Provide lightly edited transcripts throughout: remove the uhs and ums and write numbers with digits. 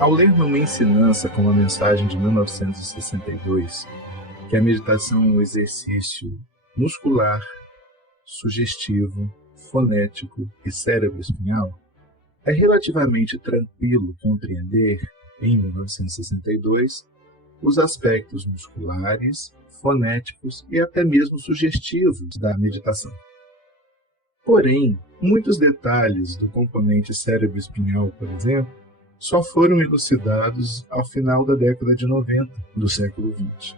Ao ler numa ensinança com uma mensagem de 1962, que a meditação é um exercício muscular, sugestivo, fonético e cérebro-espinhal, é relativamente tranquilo compreender, em 1962, os aspectos musculares, fonéticos e até mesmo sugestivos da meditação. Porém, muitos detalhes do componente cérebro-espinhal, por exemplo, só foram elucidados ao final da década de 90 do século XX.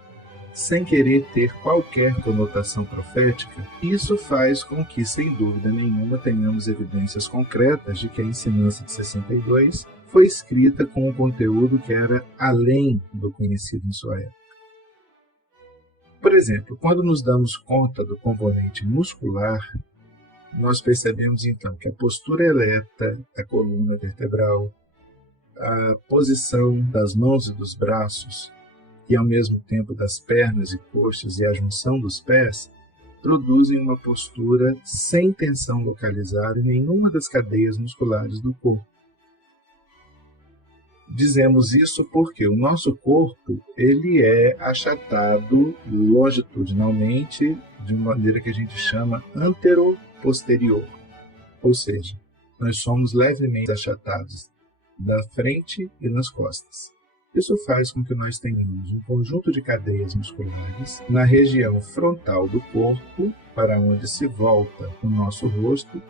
Sem querer ter qualquer conotação profética, isso faz com que, sem dúvida nenhuma, tenhamos evidências concretas de que a ensinança de 62 foi escrita com um conteúdo que era além do conhecido em sua época. Por exemplo, quando nos damos conta do componente muscular, nós percebemos então que a postura ereta da coluna vertebral, a posição das mãos e dos braços, e ao mesmo tempo das pernas e coxas e a junção dos pés, produzem uma postura sem tensão localizada em nenhuma das cadeias musculares do corpo. Dizemos isso porque o nosso corpo ele é achatado longitudinalmente de uma maneira que a gente chama anteroposterior, ou seja, nós somos levemente achatados da frente e nas costas. Isso faz com que nós tenhamos um conjunto de cadeias musculares na região frontal do corpo, para onde se volta o nosso rosto,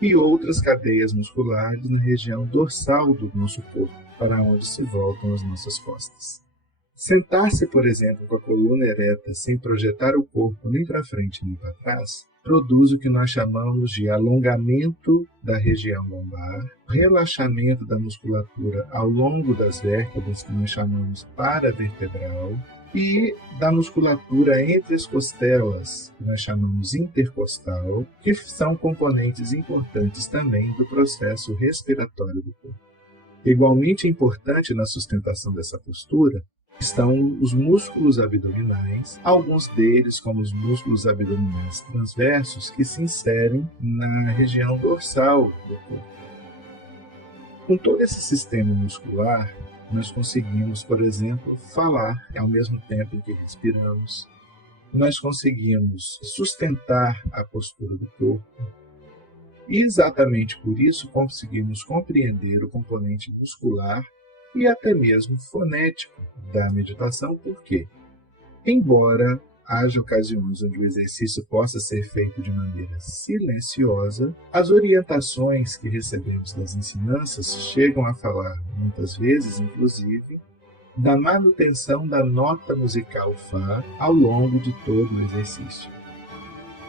e outras cadeias musculares na região dorsal do nosso corpo, para onde se voltam as nossas costas. Sentar-se, por exemplo, com a coluna ereta sem projetar o corpo nem para frente nem para trás, produz o que nós chamamos de alongamento da região lombar, relaxamento da musculatura ao longo das vértebras, que nós chamamos paravertebral, e da musculatura entre as costelas, que nós chamamos intercostal, que são componentes importantes também do processo respiratório do corpo. Igualmente importante na sustentação dessa postura estão os músculos abdominais, alguns deles, como os músculos abdominais transversos, que se inserem na região dorsal do corpo. Com todo esse sistema muscular, nós conseguimos, por exemplo, falar ao mesmo tempo em que respiramos. Nós conseguimos sustentar a postura do corpo. E exatamente por isso conseguimos compreender o componente muscular e até mesmo fonético da meditação, porque, embora haja ocasiões onde o exercício possa ser feito de maneira silenciosa, as orientações que recebemos das ensinanças chegam a falar, muitas vezes, inclusive, da manutenção da nota musical Fá ao longo de todo o exercício.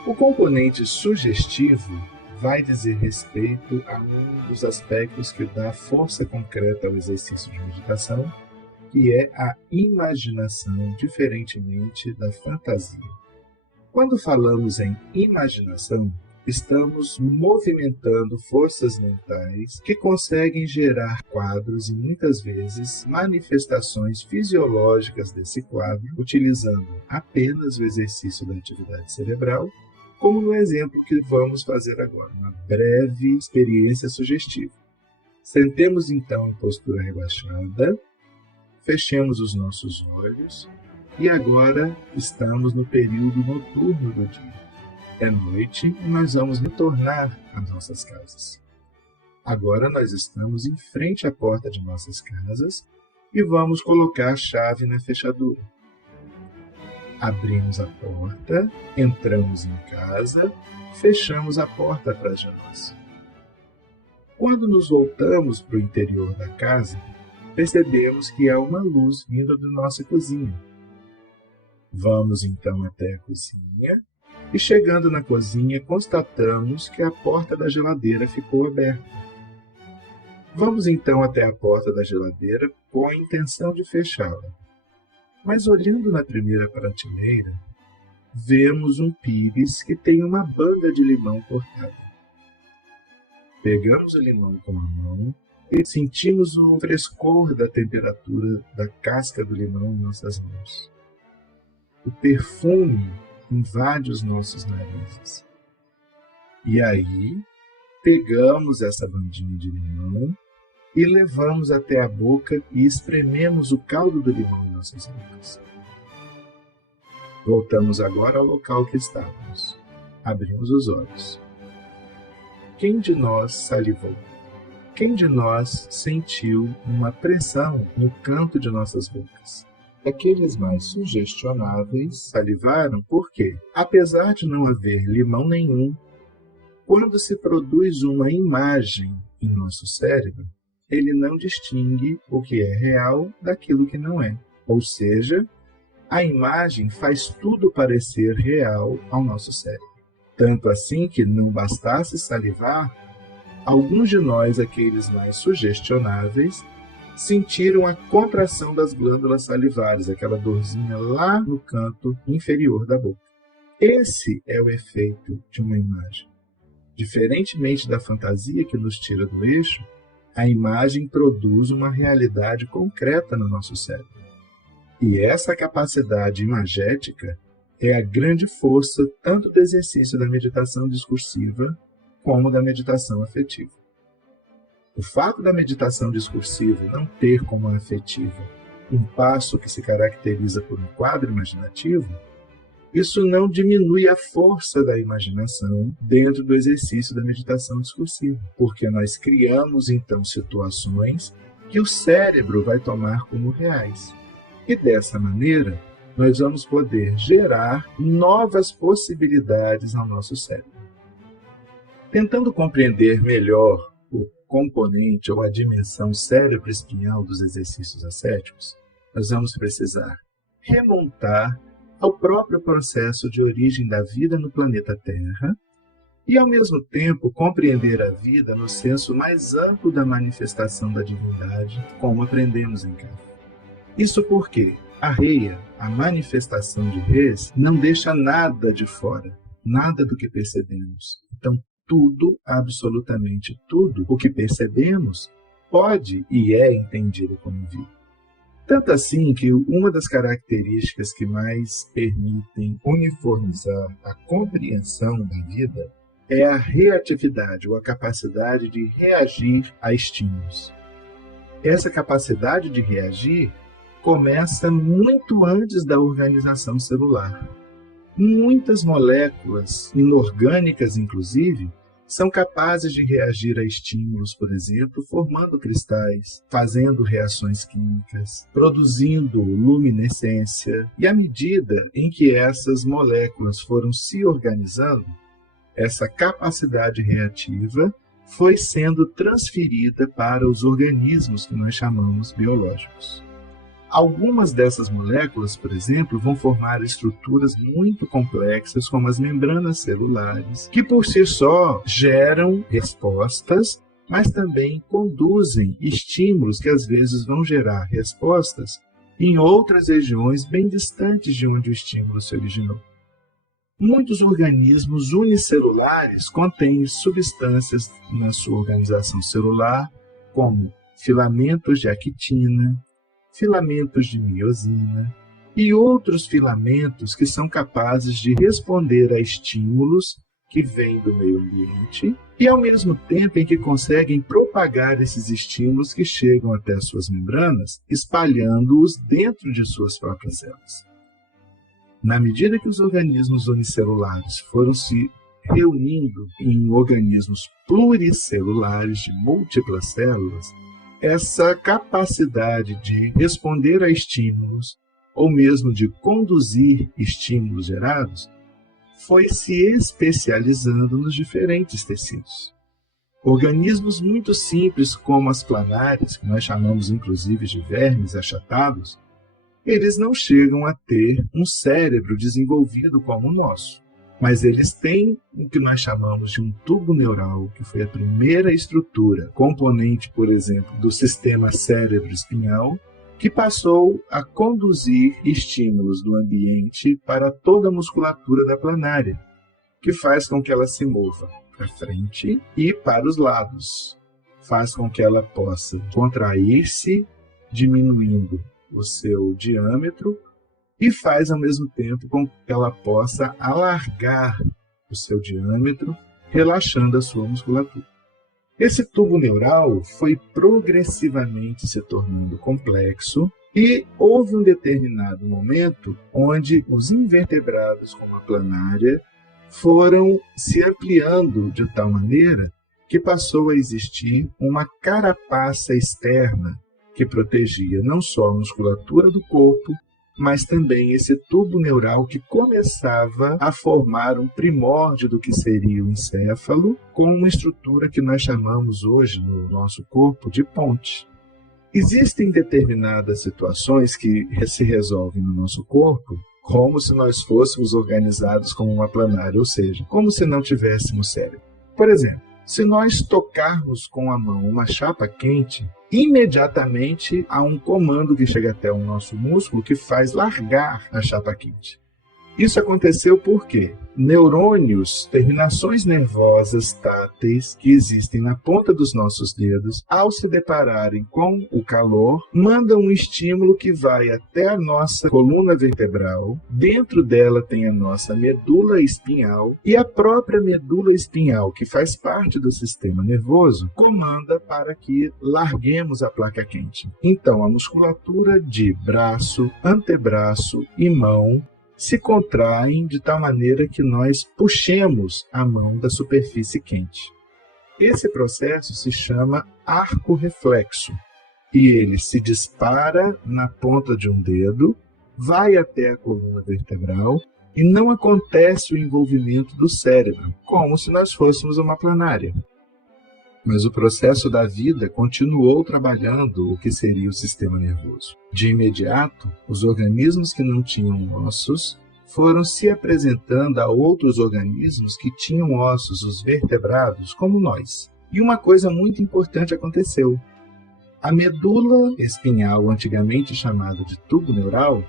O componente sugestivo vai dizer respeito a um dos aspectos que dá força concreta ao exercício de meditação, que é a imaginação, diferentemente da fantasia. Quando falamos em imaginação, estamos movimentando forças mentais que conseguem gerar quadros e, muitas vezes, manifestações fisiológicas desse quadro, utilizando apenas o exercício da atividade cerebral, como no exemplo que vamos fazer agora, uma breve experiência sugestiva. Sentemos então em postura relaxada, fechemos os nossos olhos e agora estamos no período noturno do dia. É noite e nós vamos retornar às nossas casas. Agora nós estamos em frente à porta de nossas casas e vamos colocar a chave na fechadura. Abrimos a porta, entramos em casa, fechamos a porta atrás de nós. Quando nos voltamos para o interior da casa, percebemos que há uma luz vindo da nossa cozinha. Vamos então até a cozinha e, chegando na cozinha, constatamos que a porta da geladeira ficou aberta. Vamos então até a porta da geladeira com a intenção de fechá-la. Mas olhando na primeira prateleira, vemos um pires que tem uma banda de limão cortada. Pegamos o limão com a mão e sentimos o frescor da temperatura da casca do limão em nossas mãos. O perfume invade os nossos narizes. E aí, pegamos essa bandinha de limão e levamos até a boca e esprememos o caldo do limão em nossas bocas. Voltamos agora ao local que estávamos. Abrimos os olhos. Quem de nós salivou? Quem de nós sentiu uma pressão no canto de nossas bocas? Aqueles mais sugestionáveis salivaram porque, apesar de não haver limão nenhum, quando se produz uma imagem em nosso cérebro, ele não distingue o que é real daquilo que não é. Ou seja, a imagem faz tudo parecer real ao nosso cérebro. Tanto assim que não bastasse salivar, alguns de nós, aqueles mais sugestionáveis, sentiram a contração das glândulas salivares, aquela dorzinha lá no canto inferior da boca. Esse é o efeito de uma imagem. Diferentemente da fantasia que nos tira do eixo, a imagem produz uma realidade concreta no nosso cérebro. E essa capacidade imagética é a grande força tanto do exercício da meditação discursiva como da meditação afetiva. O fato da meditação discursiva não ter como afetiva um passo que se caracteriza por um quadro imaginativo, isso não diminui a força da imaginação dentro do exercício da meditação discursiva, porque nós criamos então situações que o cérebro vai tomar como reais. E dessa maneira, nós vamos poder gerar novas possibilidades ao nosso cérebro. Tentando compreender melhor o componente ou a dimensão cérebro-espinhal dos exercícios ascéticos, nós vamos precisar remontar ao próprio processo de origem da vida no planeta Terra e, ao mesmo tempo, compreender a vida no senso mais amplo da manifestação da divindade, como aprendemos em Kafka. Isso porque a Reia, a manifestação de Res, não deixa nada de fora, nada do que percebemos. Então, tudo, absolutamente tudo, o que percebemos, pode e é entendido como vida. Tanto assim que uma das características que mais permitem uniformizar a compreensão da vida é a reatividade, ou a capacidade de reagir a estímulos. Essa capacidade de reagir começa muito antes da organização celular. Muitas moléculas, inorgânicas inclusive, são capazes de reagir a estímulos, por exemplo, formando cristais, fazendo reações químicas, produzindo luminescência. E à medida em que essas moléculas foram se organizando, essa capacidade reativa foi sendo transferida para os organismos que nós chamamos biológicos. Algumas dessas moléculas, por exemplo, vão formar estruturas muito complexas, como as membranas celulares, que por si só geram respostas, mas também conduzem estímulos que às vezes vão gerar respostas em outras regiões bem distantes de onde o estímulo se originou. Muitos organismos unicelulares contêm substâncias na sua organização celular, como filamentos de actina, filamentos de miosina e outros filamentos que são capazes de responder a estímulos que vêm do meio ambiente e, ao mesmo tempo em que conseguem propagar esses estímulos que chegam até suas membranas, espalhando-os dentro de suas próprias células. Na medida que os organismos unicelulares foram se reunindo em organismos pluricelulares de múltiplas células, essa capacidade de responder a estímulos, ou mesmo de conduzir estímulos gerados, foi se especializando nos diferentes tecidos. Organismos muito simples, como as planárias, que nós chamamos inclusive de vermes achatados, eles não chegam a ter um cérebro desenvolvido como o nosso. Mas eles têm o que nós chamamos de um tubo neural, que foi a primeira estrutura, componente, por exemplo, do sistema cérebro-espinhal, que passou a conduzir estímulos do ambiente para toda a musculatura da planária, que faz com que ela se mova para frente e para os lados. Faz com que ela possa contrair-se, diminuindo o seu diâmetro, e faz ao mesmo tempo com que ela possa alargar o seu diâmetro, relaxando a sua musculatura. Esse tubo neural foi progressivamente se tornando complexo e houve um determinado momento onde os invertebrados, como a planária, foram se ampliando de tal maneira que passou a existir uma carapaça externa que protegia não só a musculatura do corpo, mas também esse tubo neural que começava a formar um primórdio do que seria o encéfalo, com uma estrutura que nós chamamos hoje no nosso corpo de ponte. Existem determinadas situações que se resolvem no nosso corpo como se nós fôssemos organizados como uma planária, ou seja, como se não tivéssemos cérebro. Por exemplo, se nós tocarmos com a mão uma chapa quente, imediatamente há um comando que chega até o nosso músculo que faz largar a chapa quente. Isso aconteceu porque neurônios, terminações nervosas táteis que existem na ponta dos nossos dedos, ao se depararem com o calor, mandam um estímulo que vai até a nossa coluna vertebral. Dentro dela tem a nossa medula espinhal e a própria medula espinhal, que faz parte do sistema nervoso, comanda para que larguemos a placa quente. Então, a musculatura de braço, antebraço e mão se contraem de tal maneira que nós puxemos a mão da superfície quente. Esse processo se chama arco reflexo e ele se dispara na ponta de um dedo, vai até a coluna vertebral e não acontece o envolvimento do cérebro, como se nós fôssemos uma planária. Mas o processo da vida continuou trabalhando o que seria o sistema nervoso. De imediato, os organismos que não tinham ossos foram se apresentando a outros organismos que tinham ossos, os vertebrados, como nós. E uma coisa muito importante aconteceu. A medula espinhal, antigamente chamada de tubo neural,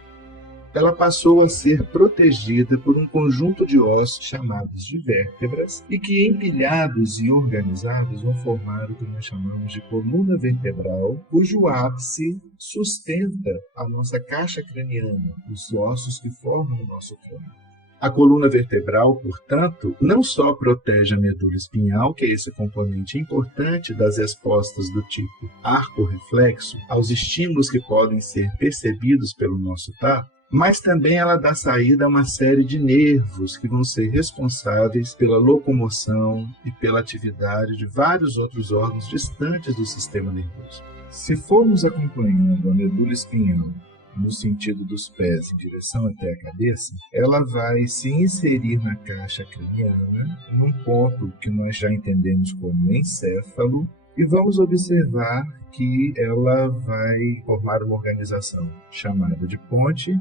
ela passou a ser protegida por um conjunto de ossos chamados de vértebras e que, empilhados e organizados, vão formar o que nós chamamos de coluna vertebral, cujo ápice sustenta a nossa caixa craniana, os ossos que formam o nosso crânio. A coluna vertebral, portanto, não só protege a medula espinhal, que é esse componente importante das respostas do tipo arco-reflexo aos estímulos que podem ser percebidos pelo nosso tato, mas também ela dá saída a uma série de nervos que vão ser responsáveis pela locomoção e pela atividade de vários outros órgãos distantes do sistema nervoso. Se formos acompanhando a medula espinhal no sentido dos pés em direção até a cabeça, ela vai se inserir na caixa craniana, num ponto que nós já entendemos como encéfalo, e vamos observar que ela vai formar uma organização chamada de ponte,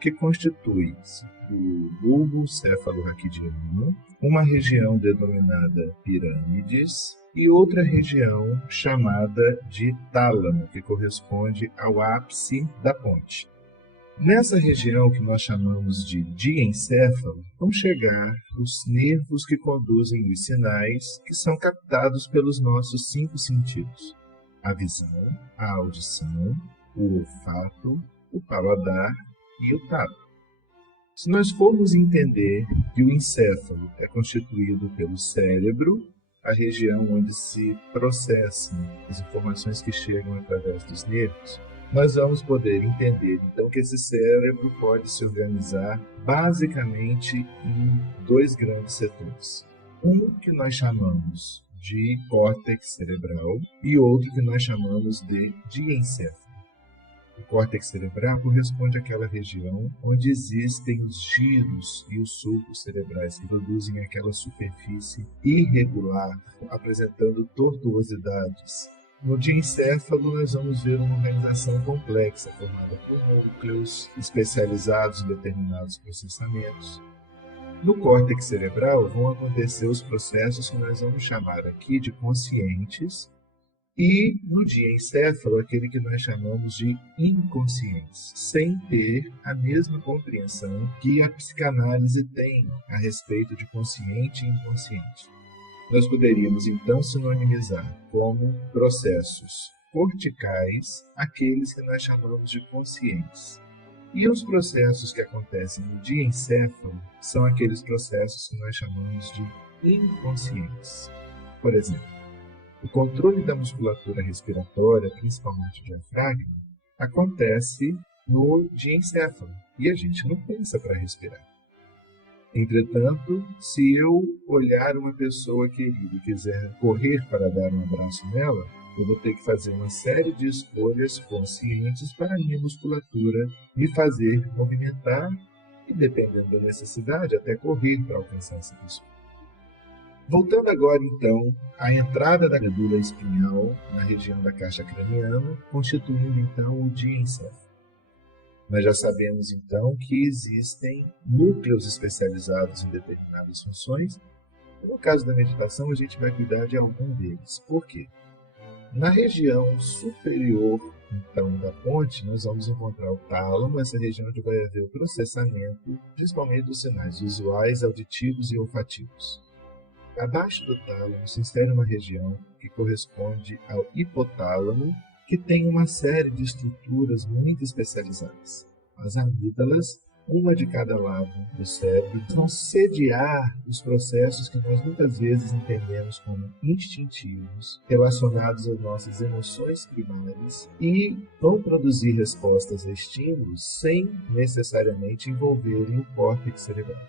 que constitui-se do bulbo céfalo-raquidiano, uma região denominada pirâmides e outra região chamada de tálamo, que corresponde ao ápice da ponte. Nessa região que nós chamamos de diencéfalo, vão chegar os nervos que conduzem os sinais que são captados pelos nossos 5 sentidos: a visão, a audição, o olfato, o paladar e o tato. Se nós formos entender que o encéfalo é constituído pelo cérebro, a região onde se processam as informações que chegam através dos nervos, nós vamos poder entender, então, que esse cérebro pode se organizar basicamente em 2 grandes setores. Um que nós chamamos de córtex cerebral e outro que nós chamamos de diencéfalo. O córtex cerebral corresponde àquela região onde existem os giros e os sulcos cerebrais que produzem aquela superfície irregular, apresentando tortuosidades. No diencéfalo, nós vamos ver uma organização complexa, formada por núcleos especializados em determinados processamentos. No córtex cerebral vão acontecer os processos que nós vamos chamar aqui de conscientes, e no diencéfalo, aquele que nós chamamos de inconscientes, sem ter a mesma compreensão que a psicanálise tem a respeito de consciente e inconsciente. Nós poderíamos, então, sinonimizar como processos corticais aqueles que nós chamamos de conscientes. E os processos que acontecem no diencéfalo são aqueles processos que nós chamamos de inconscientes. Por exemplo, O controle da musculatura respiratória, principalmente o diafragma, acontece no diencéfalo e a gente não pensa para respirar. Entretanto, se eu olhar uma pessoa querida e quiser correr para dar um abraço nela, eu vou ter que fazer uma série de escolhas conscientes para a minha musculatura me fazer movimentar e, dependendo da necessidade, até correr para alcançar essa pessoa. Voltando agora, então, à entrada da medula espinhal na região da caixa craniana, constituindo, então, o diencéfalo. Nós já sabemos, então, que existem núcleos especializados em determinadas funções. E no caso da meditação, a gente vai cuidar de algum deles. Por quê? Na região superior, então, da ponte, nós vamos encontrar o tálamo, essa região onde vai haver o processamento, principalmente dos sinais visuais, auditivos e olfativos. Abaixo do tálamo se insere uma região que corresponde ao hipotálamo, que tem uma série de estruturas muito especializadas. As amígdalas, uma de cada lado do cérebro, vão sediar os processos que nós muitas vezes entendemos como instintivos, relacionados às nossas emoções primárias, e vão produzir respostas a estímulos sem necessariamente envolverem o córtex cerebral.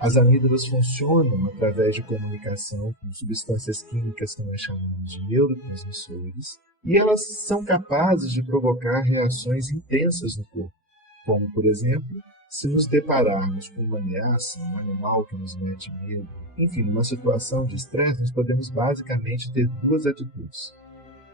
As amígdalas funcionam através de comunicação com substâncias químicas que nós chamamos de neurotransmissores, e elas são capazes de provocar reações intensas no corpo, como, por exemplo, se nos depararmos com uma ameaça, um animal que nos mete medo, enfim, numa situação de estresse, nós podemos basicamente ter duas atitudes.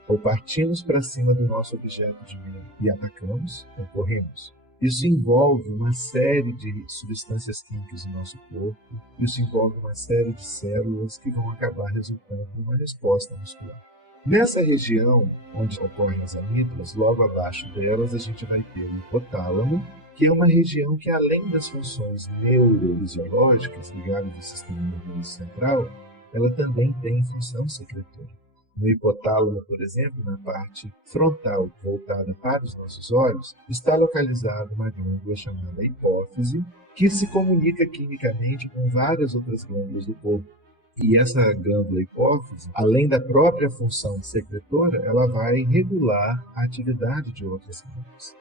Ou partimos para cima do nosso objeto de medo e atacamos, ou corremos. Isso envolve uma série de substâncias químicas no nosso corpo, isso envolve uma série de células que vão acabar resultando numa resposta muscular. Nessa região onde ocorrem as amígdalas, logo abaixo delas a gente vai ter o hipotálamo, que é uma região que, além das funções neurofisiológicas ligadas ao sistema nervoso central, ela também tem função secretora. No hipotálamo, por exemplo, na parte frontal voltada para os nossos olhos, está localizada uma glândula chamada hipófise, que se comunica quimicamente com várias outras glândulas do corpo. E essa glândula hipófise, além da própria função secretora, ela vai regular a atividade de outras glândulas.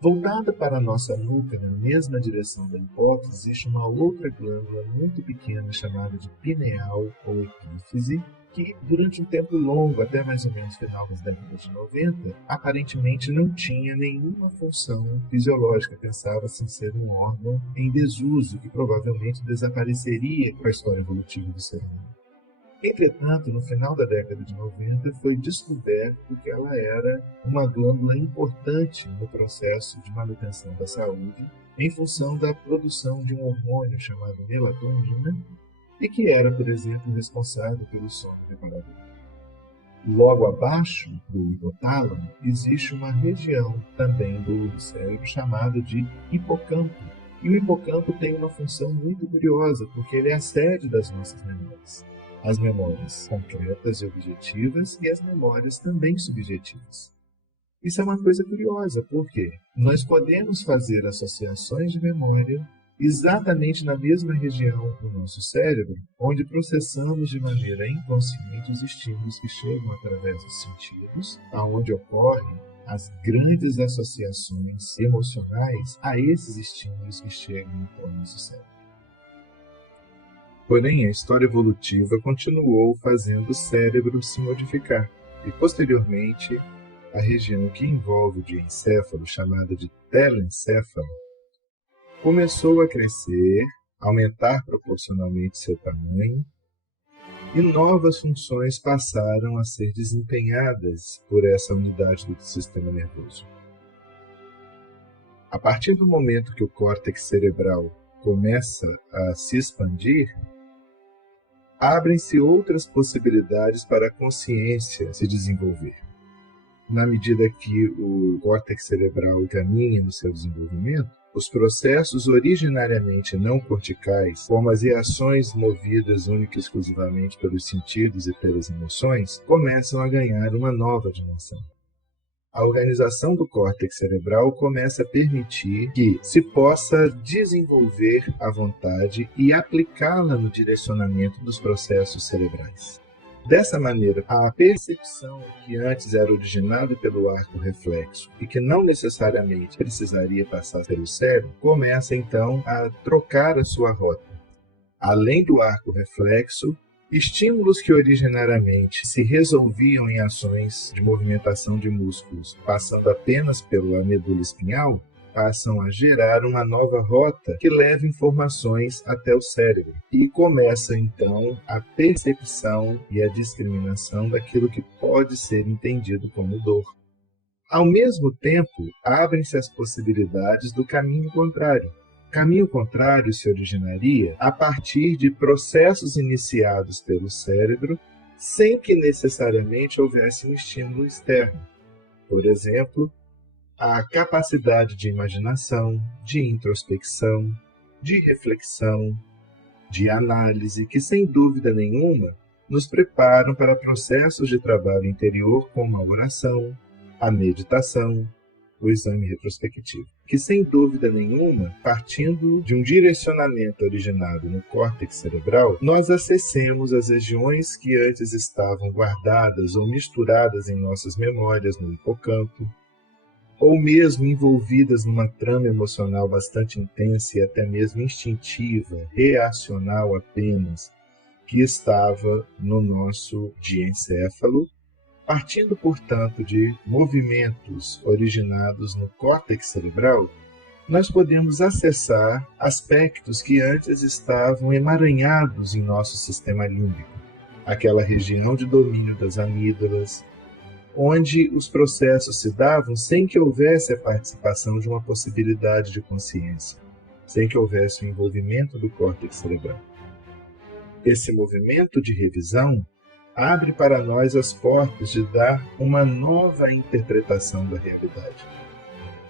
Voltada para a nossa nuca, na mesma direção da hipófise, existe uma outra glândula muito pequena chamada de pineal ou epífise, que durante um tempo longo, até mais ou menos final das décadas de 90, aparentemente não tinha nenhuma função fisiológica, pensava-se em ser um órgão em desuso, que provavelmente desapareceria com a história evolutiva do ser humano. Entretanto, no final da década de 90, foi descoberto que ela era uma glândula importante no processo de manutenção da saúde, em função da produção de um hormônio chamado melatonina, e que era, por exemplo, responsável pelo sono reparador. Logo abaixo do hipotálamo existe uma região também do cérebro chamada de hipocampo. E o hipocampo tem uma função muito curiosa, porque ele é a sede das nossas memórias. As memórias concretas e objetivas e as memórias também subjetivas. Isso é uma coisa curiosa, porque nós podemos fazer associações de memória exatamente na mesma região do nosso cérebro, onde processamos de maneira inconsciente os estímulos que chegam através dos sentidos, aonde ocorrem as grandes associações emocionais a esses estímulos que chegam ao nosso cérebro. Porém, a história evolutiva continuou fazendo o cérebro se modificar, e posteriormente, a região que envolve o diencéfalo, chamada de telencéfalo, começou a crescer, aumentar proporcionalmente seu tamanho, e novas funções passaram a ser desempenhadas por essa unidade do sistema nervoso. A partir do momento que o córtex cerebral começa a se expandir, abrem-se outras possibilidades para a consciência se desenvolver. Na medida que o córtex cerebral caminha no seu desenvolvimento, os processos originariamente não corticais, como as reações movidas única e exclusivamente pelos sentidos e pelas emoções, começam a ganhar uma nova dimensão. A organização do córtex cerebral começa a permitir que se possa desenvolver a vontade e aplicá-la no direcionamento dos processos cerebrais. Dessa maneira, a percepção que antes era originada pelo arco reflexo e que não necessariamente precisaria passar pelo cérebro, começa então a trocar a sua rota. Além do arco reflexo, estímulos que originariamente se resolviam em ações de movimentação de músculos, passando apenas pela medula espinhal, passam a gerar uma nova rota que leva informações até o cérebro. E começa então a percepção e a discriminação daquilo que pode ser entendido como dor. Ao mesmo tempo, abrem-se as possibilidades do caminho contrário. O caminho contrário se originaria a partir de processos iniciados pelo cérebro sem que necessariamente houvesse um estímulo externo. Por exemplo, a capacidade de imaginação, de introspecção, de reflexão, de análise, que sem dúvida nenhuma nos preparam para processos de trabalho interior como a oração, a meditação, o exame retrospectivo, que sem dúvida nenhuma, partindo de um direcionamento originado no córtex cerebral, nós acessemos as regiões que antes estavam guardadas ou misturadas em nossas memórias no hipocampo, ou mesmo envolvidas numa trama emocional bastante intensa e até mesmo instintiva, reacional apenas, que estava no nosso diencéfalo, partindo, portanto, de movimentos originados no córtex cerebral, nós podemos acessar aspectos que antes estavam emaranhados em nosso sistema límbico, aquela região de domínio das amígdalas, onde os processos se davam sem que houvesse a participação de uma possibilidade de consciência, sem que houvesse o envolvimento do córtex cerebral. Esse movimento de revisão abre para nós as portas de dar uma nova interpretação da realidade,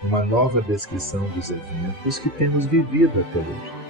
uma nova descrição dos eventos que temos vivido até hoje.